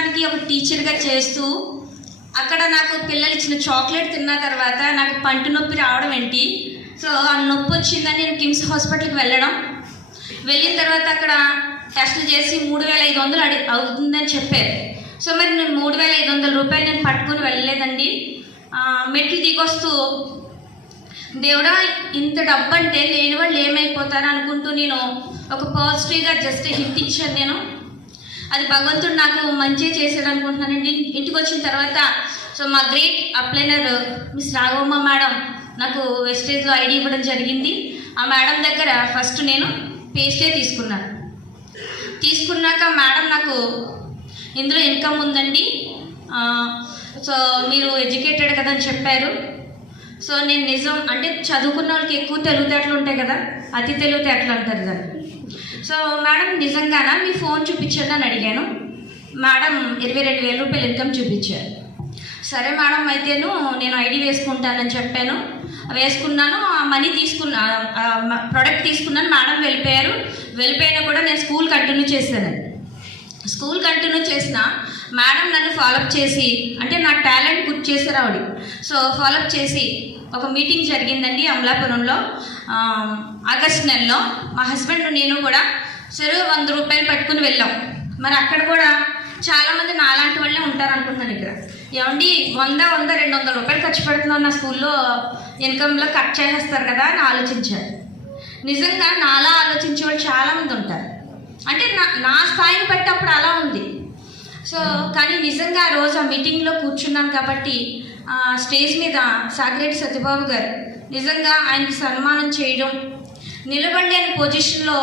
జీవితానికి ఒక టీచర్గా చేస్తూ అక్కడ నాకు పిల్లలు ఇచ్చిన చాక్లెట్ తిన్న తర్వాత నాకు పంటి నొప్పి రావడం ఏంటి. సో ఆ నొప్పి వచ్చిందని నేను కిమ్స్ హాస్పిటల్కి వెళ్ళిన తర్వాత అక్కడ టెస్టులు చేసి 3,500 అవుతుందని చెప్పారు. సో మరి నేను 3,500 రూపాయలు నేను పట్టుకుని వెళ్ళలేదండి. మెట్లు దిగొస్తూ దేవుడా ఇంత డబ్బు అంటే లేని వాళ్ళు ఏమైపోతారు అనుకుంటూ నేను ఒక పాజిటివ్గా జస్ట్ హిట్ ఇచ్చాను. నేను అది భగవంతుడు నాకు మంచిగా చేశాడు అనుకుంటున్నానండి. ఇంటికి వచ్చిన తర్వాత సో మా గ్రేట్ అప్లైనర్ మిస్ రాఘవమ్మ మేడం నాకు వెస్టేజ్లో ఐడి ఇవ్వడం జరిగింది. ఆ మేడం దగ్గర ఫస్ట్ నేను పేస్టే తీసుకున్నాక మేడం నాకు ఇందులో ఇన్కమ్ ఉందండి, సో మీరు ఎడ్యుకేటెడ్ కదా అని చెప్పారు. సో నేను నిజం అంటే చదువుకున్న వాళ్ళకి ఎక్కువ తెలివితేటలు ఉంటాయి కదా, అతి తెలివితేటలు అంటారు కదా. సో మేడం నిజంగానా మీ ఫోన్ చూపించండి అని అడిగాను. మేడం 22,000 రూపాయలు ఇన్కమ్ చూపించారు. సరే మేడం అయితేను నేను ఐడి వేసుకుంటానని చెప్పాను. వేసుకున్నాను, ఆ మనీ తీసుకున్నా, ప్రోడక్ట్ తీసుకున్నాను. మేడం వెళ్ళిపోయినా కూడా నేను స్కూల్ కంటిన్యూ చేసిన మేడం నన్ను ఫాలోఅప్ చేసి అంటే నా టాలెంట్ గుర్తు చేశారు ఆవిడ. సో ఫాలోఅప్ చేసి ఒక మీటింగ్ జరిగిందండి అమలాపురంలో ఆగస్ట్ నెలలో. మా హస్బెండ్ నేను కూడా సరే 100 రూపాయలు పట్టుకుని వెళ్ళాం. మరి అక్కడ కూడా చాలామంది నాలాంటి వాళ్ళే ఉంటారు అనుకుంటున్నాను. ఇక్కడ ఏమండి 100-200 రూపాయలు ఖర్చు పెడుతున్నాను నా స్కూల్లో ఇన్కంలో కట్ చేసేస్తారు కదా అని ఆలోచించారు. నిజంగా నాలా ఆలోచించే వాళ్ళు చాలామంది ఉంటారు. అంటే నా స్థాయిని బట్టి అప్పుడు అలా ఉంది. సో కానీ నిజంగా ఆ రోజు ఆ మీటింగ్లో కూర్చున్నాను కాబట్టి స్టేజ్ మీద సాగిరెడ్డి సత్యబాబు గారు నిజంగా ఆయనకి సన్మానం చేయడం, నిలబడలేని పొజిషన్లో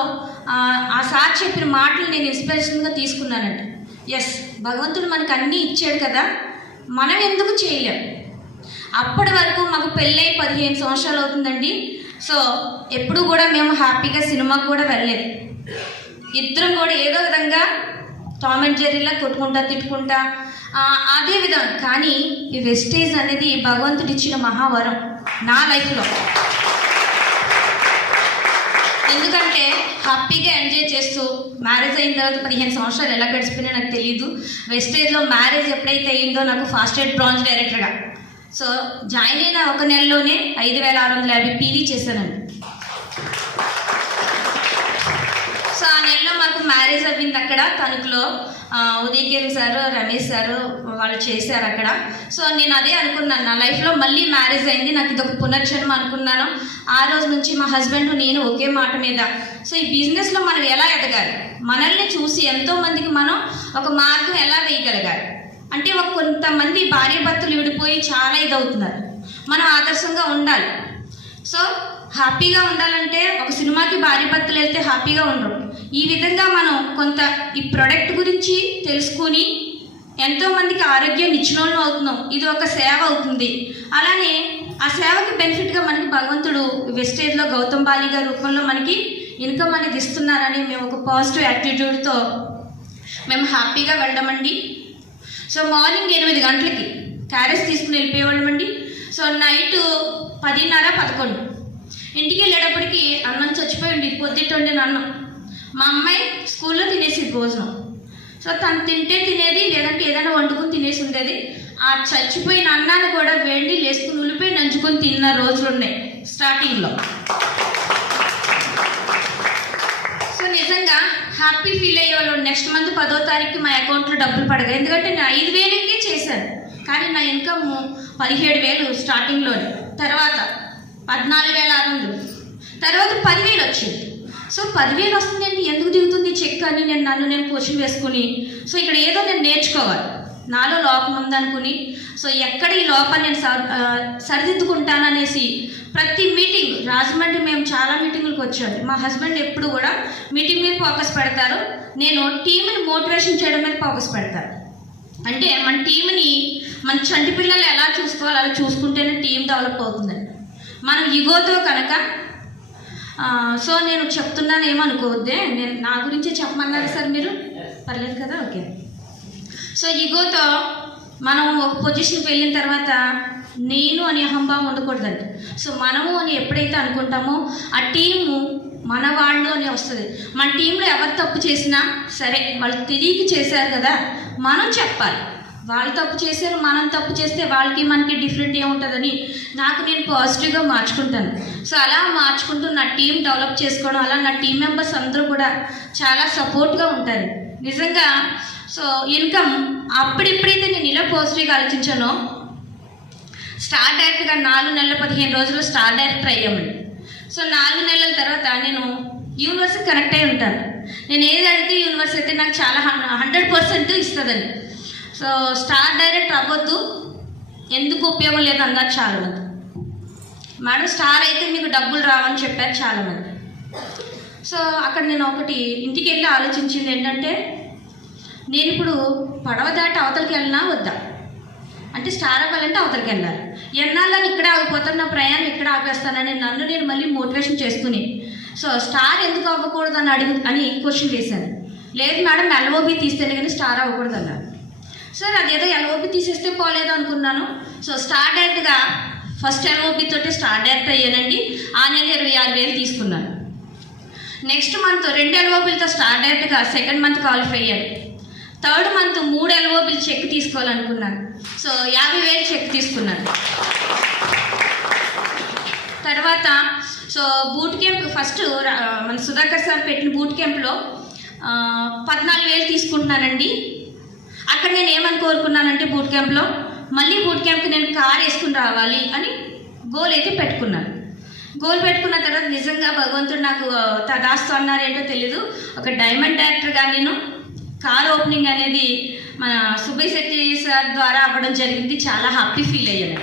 ఆ సార్ చెప్పిన మాటలు నేను ఇన్స్పిరేషన్గా తీసుకున్నానండి. ఎస్, భగవంతుడు మనకు అన్నీ ఇచ్చాడు కదా, మనం ఎందుకు చేయలేం. అప్పటి వరకు మాకు పెళ్ళై 15 సంవత్సరాలు అవుతుందండి. సో ఎప్పుడు కూడా మేము హ్యాపీగా సినిమాకు కూడా వెళ్ళలేదు. ఇద్దరం కూడా ఏదో విధంగా టామ్ అండ్ జెర్రీలా కొట్టుకుంటా తిట్టుకుంటా అదే విధంగా. కానీ ఈ వెస్టేజ్ అనేది భగవంతుడు ఇచ్చిన మహావరం నా లైఫ్లో. ఎందుకంటే హ్యాపీగా ఎంజాయ్ చేస్తూ మ్యారేజ్ అయిన తర్వాత 15 సంవత్సరాలు ఎలా గడిచిపోయినా నాకు తెలియదు. వెస్టేజ్లో మ్యారేజ్ ఎప్పుడైతే అయిందో నాకు ఫాస్ట్ ఎయిడ్ బ్రాంచ్ డైరెక్టర్గా సో జాయిన్ అయిన 1 నెలలోనే 5,650 పీవీ చేశానండి. సో ఆ నెలలో మాకు మ్యారేజ్ అయింది అక్కడ తణుకులో. ఉదయగిరి సారు, రమేష్ సారు వాళ్ళు చేశారు అక్కడ. సో నేను అదే అనుకున్నాను, నా లైఫ్లో మళ్ళీ మ్యారేజ్ అయింది, నాకు ఇది ఒక పునర్జన్మ అనుకున్నాను. ఆ రోజు నుంచి మా హస్బెండ్ నేను ఒకే మాట మీద సో ఈ బిజినెస్లో మనం ఎలా ఎదగాలి, మనల్ని చూసి ఎంతోమందికి మనం ఒక మార్గం ఎలా వేయగలగాలి. అంటే కొంతమంది భార్యాభర్తలు విడిపోయి చాలా ఇదవుతున్నారు, మనం ఆదర్శంగా ఉండాలి. సో హ్యాపీగా ఉండాలంటే ఒక సినిమాకి భార్యాభర్తలు వెళ్తే హ్యాపీగా ఉండరు. ఈ విధంగా మనం కొంత ఈ ప్రోడక్ట్ గురించి తెలుసుకుని ఎంతోమందికి ఆరోగ్యం ఇచ్చిన వాళ్ళు అవుతున్నాం. ఇది ఒక సేవ అవుతుంది. అలానే ఆ సేవకి బెనిఫిట్గా మనకి భగవంతుడు వెస్టేజ్లో గౌతమ్ బాలి గారి రూపంలో మనకి ఇన్కమ్ అనేది ఇస్తున్నారని మేము ఒక పాజిటివ్ యాటిట్యూడ్తో మేము హ్యాపీగా వెళ్ళమండి. సో మార్నింగ్ 8 గంటలకి క్యారెట్స్ తీసుకుని వెళ్ళిపోయేవాళ్ళమండి. సో నైట్ 10:30-11 ఇంటికి వెళ్ళేటప్పటికి అన్నం చచ్చిపోయింది, పొద్దుట వండిన అన్నం. మా అమ్మాయి స్కూల్లో తినేసేది భోజనం. సో తను తినేది, లేదంటే ఏదైనా వండుకొని తినేసి ఉండేది. ఆ చచ్చిపోయిన అన్నాన్ని కూడా వేడి లేసుకుని ఉల్లిపోయి నంచుకొని తిన్న రోజులు ఉన్నాయి స్టార్టింగ్లో. సో నిజంగా హ్యాపీ ఫీల్ అయ్యేవాళ్ళు. నెక్స్ట్ మంత్ 10వ తారీఖు మా అకౌంట్లో డబ్బులు పడగాయి. ఎందుకంటే నేను 5,000కే చేశాను, కానీ నా ఇన్కమ్ 17,000 స్టార్టింగ్లోనే, తర్వాత 14,600, తర్వాత 10,000 వచ్చింది. సో 10,000 వస్తుందండి, ఎందుకు దిగుతుంది చెక్ అని నేను క్వశ్చన్ వేసుకుని సో ఇక్కడ ఏదో నేను నేర్చుకోవాలి, నాలో లోపం ఉందనుకుని సో ఎక్కడ ఈ లోపాన్ని నేను సరిదిద్దుకుంటాననేసి ప్రతి మీటింగ్ రాజమండ్రి మేము చాలా మీటింగులకు వచ్చాము. మా హస్బెండ్ ఎప్పుడు కూడా మీటింగ్ మీద ఫోకస్ పెడతారు, నేను టీంని మోటివేషన్ చేయడం మీద ఫోకస్ పెడతాను. అంటే మన టీంని మన చంటి పిల్లలు ఎలా చూసుకోవాలి అలా చూసుకుంటేనే టీం డెవలప్ అవుతుందండి. మనం ఈగోతో కనుక సో నేను చెప్తున్నాను ఏమనుకోవద్దే, నేను నా గురించే చెప్పమన్నారు సార్, మీరు పర్లేదు కదా, ఓకే. సో ఈగోతో మనం ఒక పొజిషన్కి వెళ్ళిన తర్వాత నేను అని అహంభావం ఉండకూడదండి. సో మనము అని ఎప్పుడైతే అనుకుంటామో ఆ టీము మన వాళ్ళు అని వస్తుంది. మన టీంలో ఎవరు తప్పు చేసినా సరే, వాళ్ళు తెలియక చేశారు కదా, మనం చెప్పాలి. వాళ్ళు తప్పు చేశారు, మనం తప్పు చేస్తే వాళ్ళకి మనకి డిఫరెంట్ ఏముంటుందని నాకు నేను పాజిటివ్గా మార్చుకుంటాను. సో అలా మార్చుకుంటూ నా టీం డెవలప్ చేసుకోవడం, అలా నా టీం మెంబర్స్ అందరూ కూడా చాలా సపోర్ట్గా ఉంటారు నిజంగా. సో ఇన్కమ్ అప్పుడెప్పుడైతే నేను ఇలా పాజిటివ్గా ఆలోచించానో, స్టార్ డైరెక్ట్గా 4 నెలల 15 రోజులు స్టార్ డైరెక్టర్ అయ్యామండి. సో 4 నెలల తర్వాత నేను యూనివర్స్కి కనెక్ట్ అయి ఉంటాను. నేను ఏది అడిగితే యూనివర్స్ అయితే నాకు చాలా 100% ఇస్తుందండి. సో స్టార్ డైరెక్టర్ అవ్వద్దు, ఎందుకు ఉపయోగం లేదు అన్నారు చాలామంది. మేడం స్టార్ అయితే మీకు డబ్బులు రావని చెప్పారు చాలామంది. సో అక్కడ నేను ఒకటి ఇంటికి వెళ్ళి ఆలోచించింది ఏంటంటే, నేను ఇప్పుడు పడవ దాటి అవతలకి వెళ్ళినా వద్దా, అంటే స్టార్ అవ్వాలంటే అవతలకి వెళ్ళాలి. ఎన్నాళ్ళని ఇక్కడ ఆగిపోతాను, నా ప్రయాణం ఇక్కడ ఆపేస్తానని నన్ను నేను మళ్ళీ మోటివేషన్ చేసుకుని, సో స్టార్ ఎందుకు అవ్వకూడదు అని క్వశ్చన్ వేశాను. లేదు మేడం ఎల్ఓబి తీస్తేనే కానీ స్టార్ అవ్వకూడదు అన్నారు. సార్ అదేదో ఎల్ఓబి తీసేస్తే పోలేదు అనుకున్నాను. సో స్టార్ డైరెక్ట్గా ఫస్ట్ ఎల్ఓబి తోటి స్టార్ డైరెక్టర్ అయ్యానండి. ఆ నెల 26,000 తీసుకున్నాను. నెక్స్ట్ మంత్ 2 ఎల్ఓబిలతో స్టార్ డైరెక్ట్గా సెకండ్ మంత్ క్వాలిఫై అయ్యాను. థర్డ్ మంత్ 3 ఎల్ఓబిలు చెక్ తీసుకోవాలనుకున్నాను. సో 50,000 చెక్ తీసుకున్నాను. తర్వాత సో బూట్ క్యాంప్ ఫస్ట్ మన సుధాకర్ సార్ పెట్టిన బూట్ క్యాంప్లో 14,000 తీసుకుంటున్నానండి. అక్కడ నేను ఏమని కోరుకున్నానంటే, బూట్ క్యాంప్లో మళ్ళీ బూట్ క్యాంప్కి నేను కార్ వేసుకుని రావాలి అని గోల్ అయితే పెట్టుకున్నాను. గోల్ పెట్టుకున్న తర్వాత నిజంగా భగవంతుడు నాకు తదాస్తు అన్నారేంటో తెలీదు, ఒక డైమండ్ డైరెక్టర్గా నేను కార్ ఓపెనింగ్ అనేది మన సుబ్బయ్య శెట్టి సార్ ద్వారా అవ్వడం జరిగింది. చాలా హ్యాపీ ఫీల్ అయ్యాను.